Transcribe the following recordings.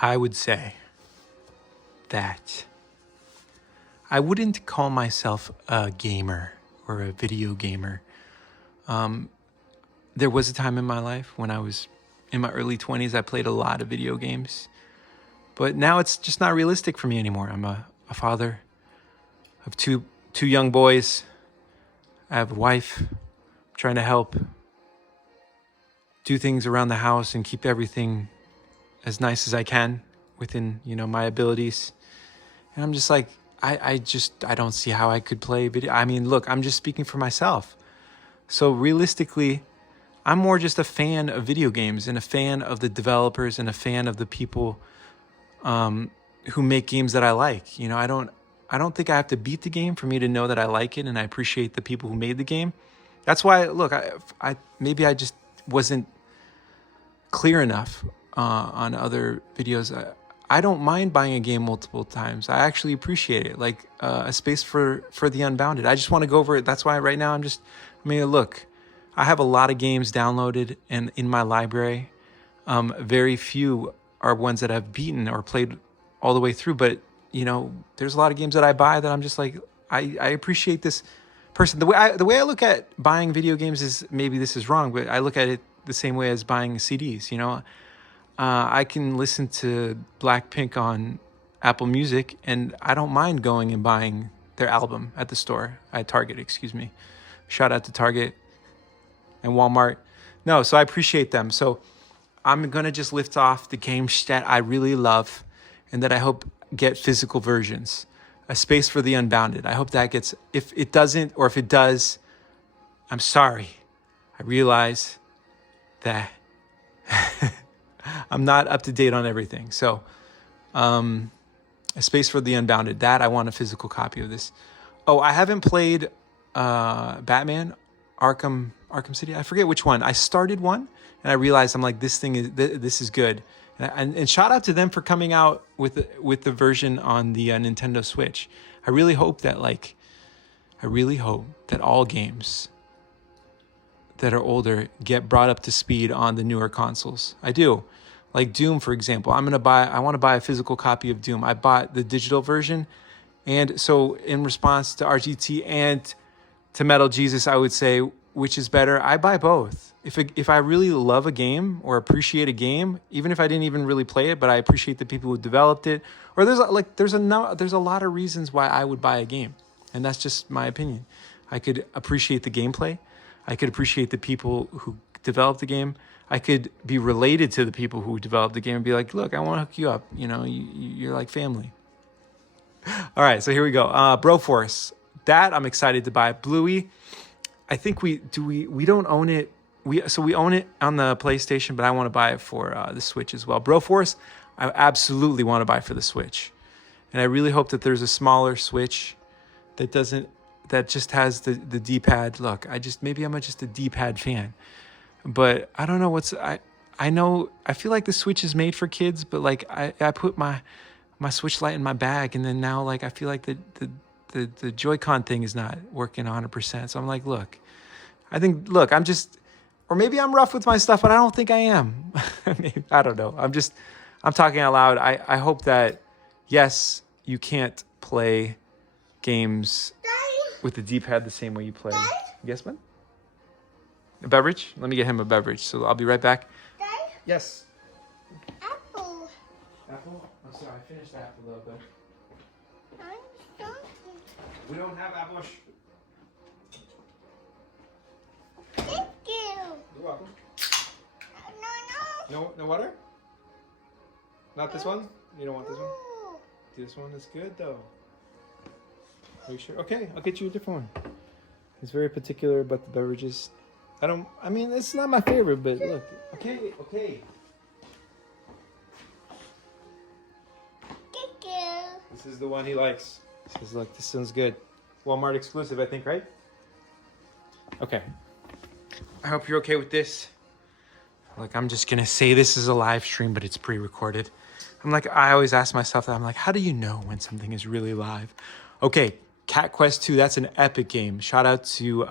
I would say that I wouldn't call myself a gamer or a video gamer. There was a time in my life when I was in my early 20s, I played a lot of video games, but now it's just not realistic for me anymore. I'm a father of two young boys. I have a wife. I'm trying to help do things around the house and keep everything as nice as I can within, my abilities. And I'm just like, I don't see how I could play video. I mean, look, I'm just speaking for myself. So realistically, I'm more just a fan of video games and a fan of the developers and a fan of the people who make games that I like. I don't think I have to beat the game for me to know that I like it and I appreciate the people who made the game. That's why, look, I maybe I just wasn't clear enough on other videos. I don't mind buying a game multiple times. I actually appreciate it, like A Space for the Unbounded. I just want to go over it. That's why right now look, I have a lot of games downloaded and in my library. Very few are ones that I've beaten or played all the way through. But, there's a lot of games that I buy that I'm just like, I appreciate this person. The way I look at buying video games is, maybe this is wrong, but I look at it the same way as buying CDs, I can listen to Blackpink on Apple Music, and I don't mind going and buying their album at the store, at Target, excuse me. Shout out to Target and Walmart. No, so I appreciate them. So I'm going to just lift off the games that I really love and that I hope get physical versions. A Space for the Unbounded. I hope that gets, if it doesn't, or if it does, I'm sorry. I realize that I'm not up to date on everything. So, A Space for the Unbounded. That I want a physical copy of this. Oh, I haven't played Batman Arkham City. I forget which one. I started one and I realized I'm like, this is good. And shout out to them for coming out with the version on the Nintendo Switch. I really hope that all games that are older get brought up to speed on the newer consoles. I do. Like Doom, for example. I want to buy a physical copy of Doom. I bought the digital version. And so in response to RGT and to Metal Jesus, I would say, which is better? I buy both. If I really love a game or appreciate a game, even if I didn't even really play it, but I appreciate the people who developed it, or there's a lot of reasons why I would buy a game. And that's just my opinion. I could appreciate the gameplay. I could appreciate the people who developed the game. I could be related to the people who developed the game and be like, look, I want to hook you up. You're like family. All right, so here we go. Broforce. That I'm excited to buy. Bluey. I think we don't own it. We own it on the PlayStation, but I want to buy it for the Switch as well. Broforce, I absolutely want to buy for the Switch. And I really hope that there's a smaller Switch that just has the D-pad. Look, maybe I'm just a D-pad fan. But I don't know I feel like the Switch is made for kids, but like I put my Switch Lite in my bag, and then now like I feel like the Joy-Con thing is not working 100%. So I'm like, I'm just, or maybe I'm rough with my stuff, but I don't think I am. I don't know. I'm talking out loud. I hope that, yes, you can't play games with the D-pad the same way you play. Yes, man? A beverage? Let me get him a beverage. So I'll be right back. Dad? Yes. Apple. Apple? I'm sorry, I finished the apple though, but I'm starving. we don't have apple. Thank you. You're welcome. No. No water? Not this one? You don't want this one? No. This one is good though. Are you sure? Okay, I'll get you a different one. He's very particular about the beverages. It's not my favorite, but look. Okay. Thank you. This is the one he likes. He says, look, this sounds good. Walmart exclusive, I think, right? Okay. I hope you're okay with this. Look, I'm just going to say this is a live stream, but it's pre-recorded. I always ask myself that. I'm like, how do you know when something is really live? Okay, Cat Quest 2, that's an epic game. Shout out to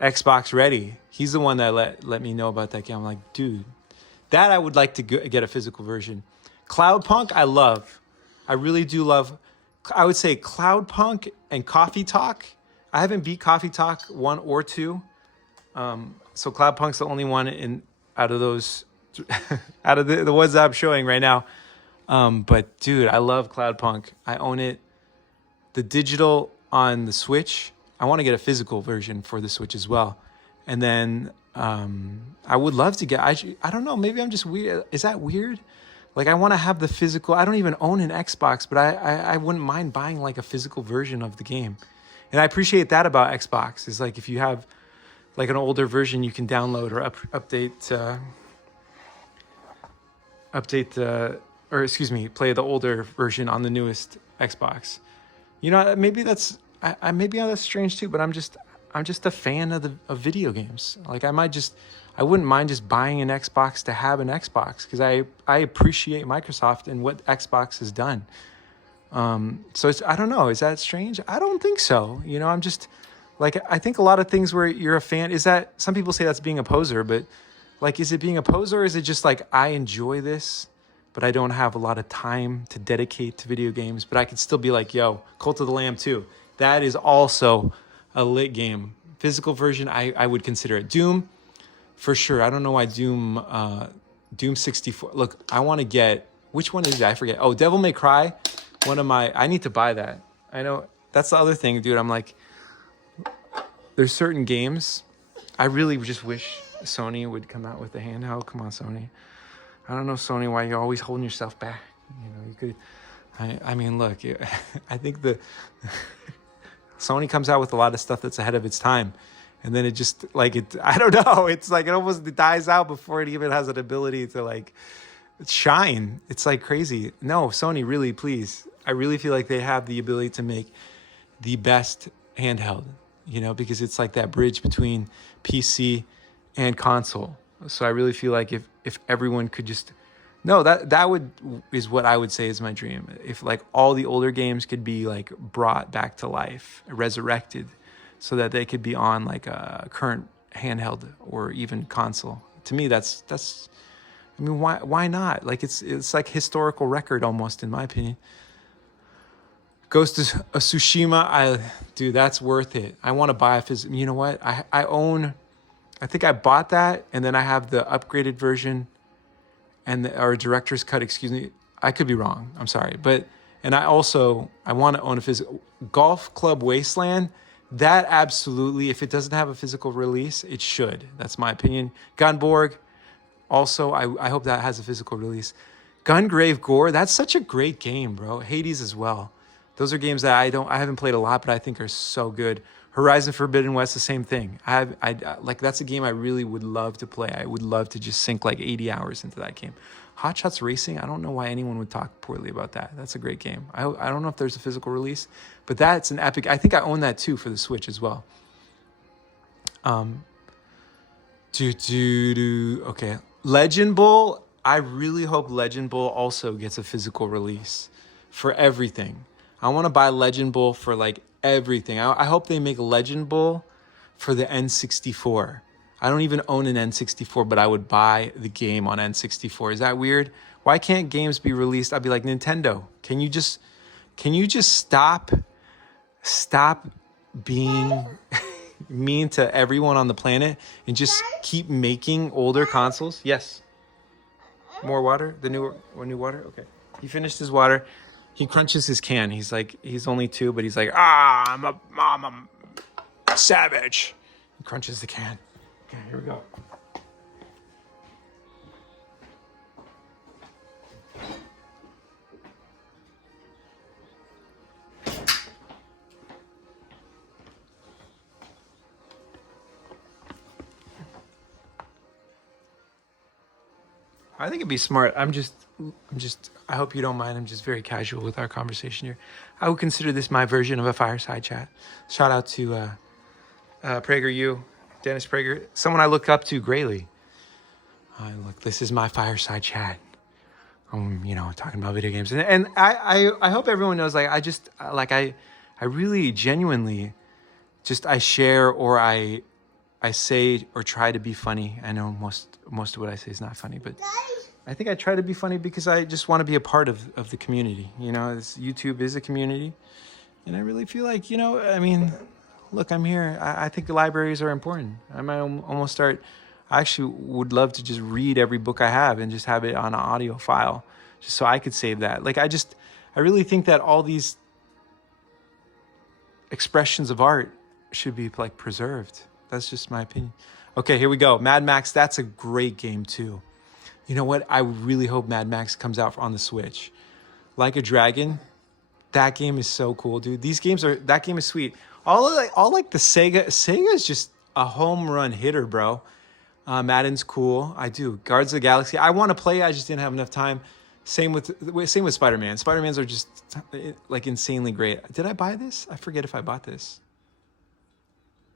Xbox Ready. He's the one that let me know about that game. I'm like, dude, that I would like to get a physical version. Cloudpunk, I love. I really do love. I would say Cloudpunk and Coffee Talk. I haven't beat Coffee Talk 1 or 2. So Cloudpunk's the only one in out of those, out of the ones that I'm showing right now. But dude, I love Cloudpunk. I own it. The digital on the Switch. I want to get a physical version for the Switch as well. And then I would love to get. I don't know. Maybe I'm just weird. Is that weird? Like I want to have the physical. I don't even own an Xbox, but I wouldn't mind buying like a physical version of the game. And I appreciate that about Xbox. Is like if you have like an older version, you can download or play the older version on the newest Xbox. You know, maybe that's maybe that's strange too, but I'm just a fan of video games. Like I wouldn't mind just buying an Xbox to have an Xbox because I appreciate Microsoft and what Xbox has done. So I don't know, is that strange? I don't think so. You know, I'm just like, I think a lot of things where you're a fan, is that some people say that's being a poser, but like, is it being a poser or is it just like, I enjoy this, but I don't have a lot of time to dedicate to video games, but I could still be like, yo, Cult of the Lamb 2. That is also a lit game. Physical version, I would consider it. Doom, for sure. I don't know why Doom 64. Look, I want to get, which one is it? I forget. Oh, Devil May Cry. I need to buy that. I know, that's the other thing, dude. I'm like, there's certain games I really just wish Sony would come out with a handheld. Come on, Sony. I don't know, Sony, why you're always holding yourself back. You know, you could. I mean, look. I think Sony comes out with a lot of stuff that's ahead of its time, and then it just like it. I don't know. It's like it almost dies out before it even has an ability to like shine. It's like crazy. No, Sony, really, please. I really feel like they have the ability to make the best handheld. You know, because it's like that bridge between PC and console. So I really feel like if everyone could just, no, that is what I would say is my dream. If like all the older games could be like brought back to life, resurrected, so that they could be on like a current handheld or even console. To me, that's. I mean, why not? Like it's like historical record almost, in my opinion. Ghost of Tsushima, dude, that's worth it. I want to buy a physical. You know what? I think I bought that, and then I have the upgraded version, or director's cut. Excuse me, I could be wrong. I'm sorry, and I want to own a physical Golf Club Wasteland. That absolutely, if it doesn't have a physical release, it should. That's my opinion. Gunborg, also, I hope that has a physical release. Gungrave Gore, that's such a great game, bro. Hades as well. Those are games that I haven't played a lot, but I think are so good. Horizon Forbidden West, the same thing. Like that's a game I really would love to play. I would love to just sink like 80 hours into that game. Hot Shots Racing, I don't know why anyone would talk poorly about that. That's a great game. I don't know if there's a physical release, but that's an epic. I think I own that too for the Switch as well. Okay. Legend Bowl, I really hope Legend Bowl also gets a physical release for everything. I want to buy Legend Bowl for like everything. I hope they make Legend Bowl for the N64. I don't even own an N64, but I would buy the game on N64. Is that weird? Why can't games be released? I'd be like, Nintendo, can you just stop being mean to everyone on the planet and just keep making older consoles? Yes. More water? The new water? Okay. He finished his water. He crunches his can. He's only 2, but he's like, I'm a savage. He crunches the can. Okay, here we go. I think it'd be smart. I hope you don't mind. I'm just very casual with our conversation here. I would consider this my version of a fireside chat. Shout out to PragerU, Dennis Prager, someone I look up to greatly. Look, this is my fireside chat. Talking about video games, and I hope everyone knows. Like, I really genuinely, I share or I say or try to be funny. I know most of what I say is not funny, but I think I try to be funny because I just want to be a part of the community. You know, YouTube is a community. And I really feel like, I mean, look, I'm here. I think the libraries are important. I might almost start, I actually would love to just read every book I have and just have it on an audio file just so I could save that. Like, I really think that all these expressions of art should be like preserved. That's just my opinion. Okay, here we go. Mad Max, that's a great game too. You know what? I really hope Mad Max comes out on the Switch. Like a Dragon, that game is so cool, dude. That game is sweet. All like the Sega is just a home run hitter, bro. Madden's cool. I do. Guardians of the Galaxy. I want to play. I just didn't have enough time. Same with Spider-Man. Spider-Mans are just like insanely great. Did I buy this? I forget if I bought this.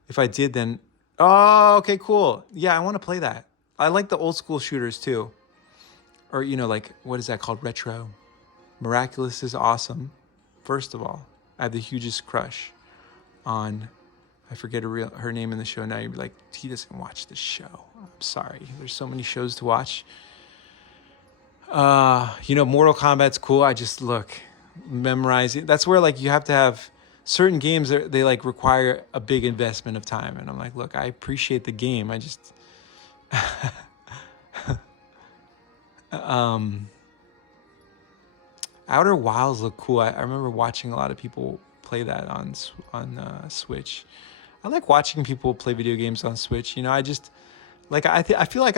If I did, then oh, okay, cool. Yeah, I want to play that. I like the old school shooters too. Or like what is that called? Retro. Miraculous is awesome. First of all, I have the hugest crush on, I forget her name in the show now. You'd be like, he doesn't watch the show. I'm sorry. There's so many shows to watch. Mortal Kombat's cool. I just memorize it. That's where like you have to have certain games that they like require a big investment of time. And I'm like, look, I appreciate the game. I just, Outer Wilds look cool. I remember watching a lot of people play that on Switch. I like watching people play video games on Switch. I just like I feel like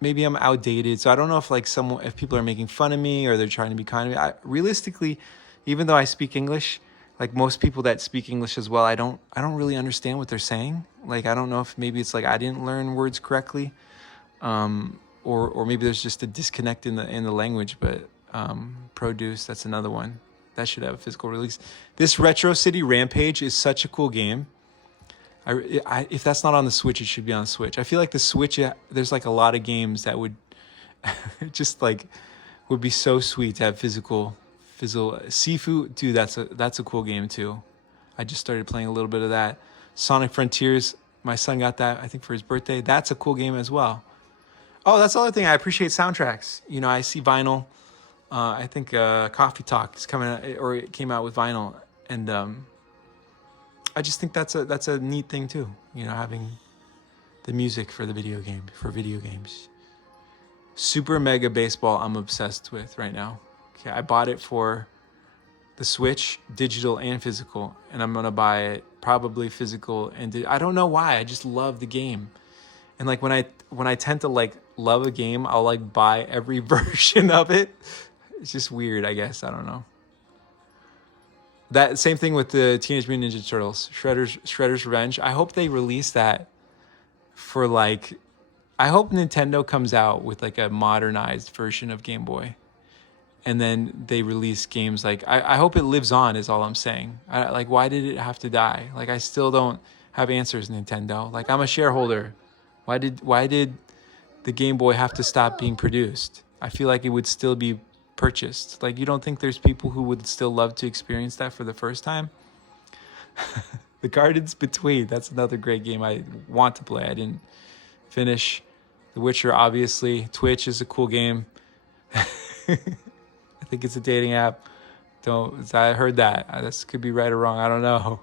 maybe I'm outdated. So I don't know if people are making fun of me or they're trying to be kind of me. Realistically, even though I speak English, like most people that speak English as well, I don't really understand what they're saying. Like I don't know if maybe it's like I didn't learn words correctly, or maybe there's just a disconnect in the language. But Produce, that's another one that should have a physical release. This Retro City Rampage is such a cool game. If that's not on the Switch, it should be on the Switch. I feel like the Switch, there's like a lot of games that would just like would be so sweet to have physical. Sifu, dude, that's a cool game too. I just started playing a little bit of that. Sonic Frontiers, my son got that I think for his birthday. That's a cool game as well. Oh, that's the other thing. I appreciate soundtracks. I see vinyl. I think Coffee Talk is coming out, or it came out with vinyl, and I just think that's a neat thing too. Having the music for video games. Super Mega Baseball, I'm obsessed with right now. Okay, I bought it for the Switch, digital and physical, and I'm gonna buy it probably physical and I don't know why. I just love the game, and like when I tend to like love a game, I'll like buy every version of it. It's just weird, I guess. I don't know. That same thing with the Teenage Mutant Ninja Turtles, Shredder's Revenge. I hope they release that for like, I hope Nintendo comes out with like a modernized version of Game Boy, and then they release games like I hope it lives on. Is all I'm saying. Like, why did it have to die? Like, I still don't have answers, Nintendo. Like, I'm a shareholder. Why did the Game Boy have to stop being produced? I feel like it would still be purchased. Like, you don't think there's people who would still love to experience that for the first time? The Gardens Between, that's another great game I want to play. I didn't finish. The Witcher, obviously. Twitch is a cool game. I think it's a dating app. I heard that. This could be right or wrong. I don't know.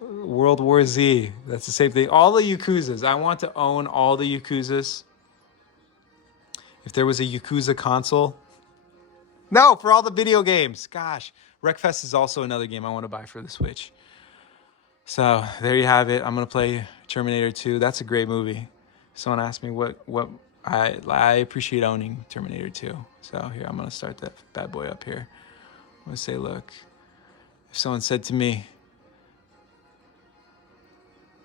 World War Z, that's the same thing. All the Yakuzas. I want to own all the Yakuzas. If there was a Yakuza console. No, for all the video games. Gosh. Wreckfest is also another game I want to buy for the Switch. So there you have it. I'm going to play Terminator 2. That's a great movie. Someone asked me what I appreciate owning Terminator 2. So here, I'm going to start that bad boy up here. I'm going to say, look, if someone said to me,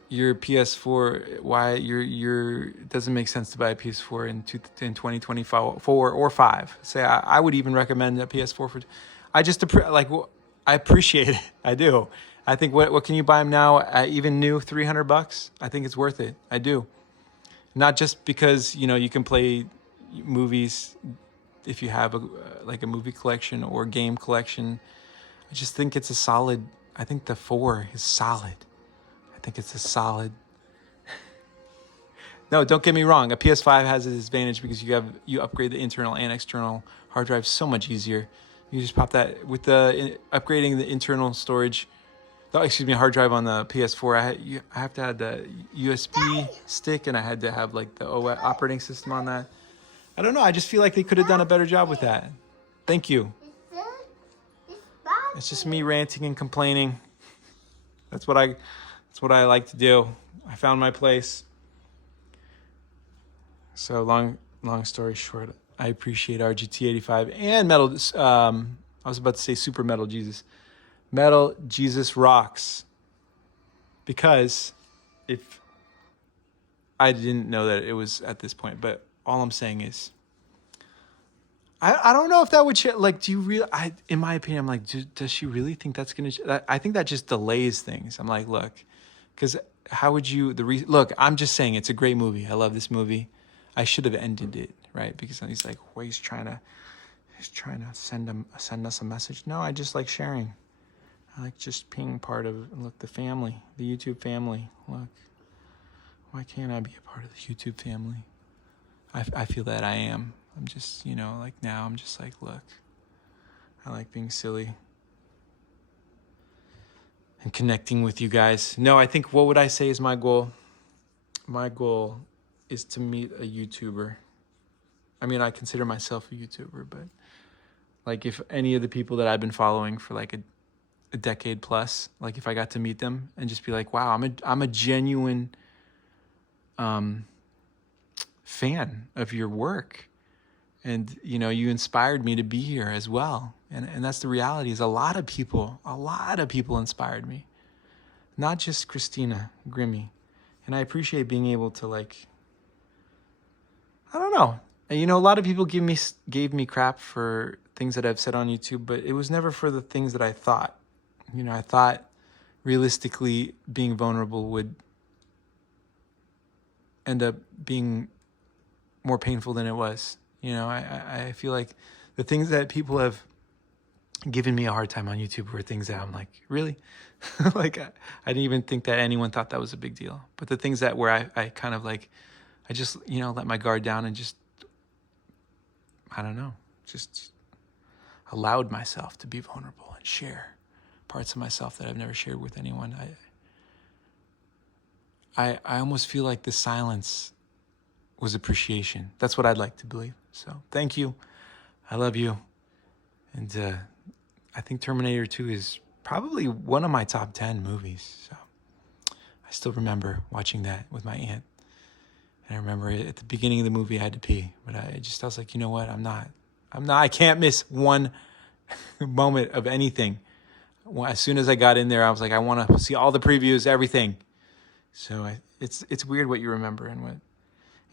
your PS4, why it doesn't make sense to buy a PS4 in 2024 or 5. Say I would even recommend a PS4 for. I just I appreciate it. I do. I think what can you buy them now? Even new, $300. I think it's worth it. I do. Not just because you can play movies if you have a movie collection or game collection. I just think it's a solid. I think the 4 is solid. I think it's a solid. No, don't get me wrong. A PS5 has its advantage because you upgrade the internal and external hard drive so much easier. You just pop that with upgrading the internal storage. Excuse me, hard drive on the PS4. I have to have the USB stick, and I had to have like the OS operating system on that. I don't know. I just feel like they could have done a better job with that. Thank you. It's just me ranting and complaining. That's what I like to do. I found my place. So long story short, I appreciate RGT85 and Metal. I was about to say Super Metal Jesus. Metal Jesus rocks. Because if I didn't know that it was at this point, but all I'm saying is, I don't know if that would like. Do you really? In my opinion, I'm like, does she really think that's gonna? I think that just delays things. I'm like, look, because how would you look? I'm just saying it's a great movie. I love this movie. I should have ended it right because he's like, well, he's trying to send us a message. No, I just like sharing. I like just being part of look the family, the YouTube family. Look, why can't I be a part of the YouTube family? I feel that I am. I'm just, like now I'm just like, look, I like being silly and connecting with you guys. No, I think what would I say is my goal? My goal is to meet a YouTuber. I mean, I consider myself a YouTuber, but like if any of the people that I've been following for like a decade plus, like if I got to meet them and just be like, wow, I'm a genuine fan of your work. And, you inspired me to be here as well. And that's the reality is a lot of people inspired me. Not just Christina Grimmie. And I appreciate being able to like, I don't know. And, a lot of people gave me crap for things that I've said on YouTube, but it was never for the things that I thought. I thought realistically being vulnerable would end up being more painful than it was. I feel like the things that people have given me a hard time on YouTube were things that I'm like, really? Like, I didn't even think that anyone thought that was a big deal. But the things that where I kind of like, I just, let my guard down and just, I don't know, just allowed myself to be vulnerable and share parts of myself that I've never shared with anyone. I almost feel like the silence was appreciation. That's what I'd like to believe. So thank you. I love you. And I think Terminator 2 is probably one of my top 10 movies. So I still remember watching that with my aunt. And I remember at the beginning of the movie I had to pee. But I was like, you know what? I can't miss one moment of anything. As soon as I got in there, I was like, I want to see all the previews, everything. So it's weird what you remember and what.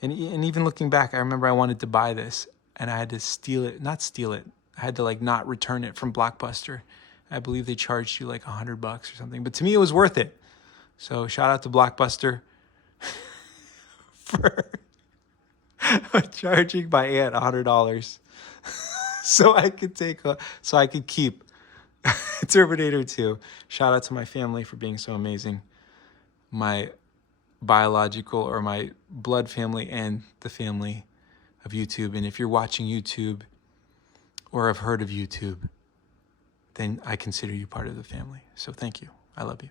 And even looking back, I remember I wanted to buy this and I had to not steal it. I had to like not return it from Blockbuster. I believe they charged you like $100 or something, but to me it was worth it. So shout out to Blockbuster for charging my aunt $100 so I could keep Terminator 2. Shout out to my family for being so amazing. My biological or my blood family and the family of YouTube. And if you're watching YouTube or have heard of YouTube, then I consider you part of the family. So thank you. I love you.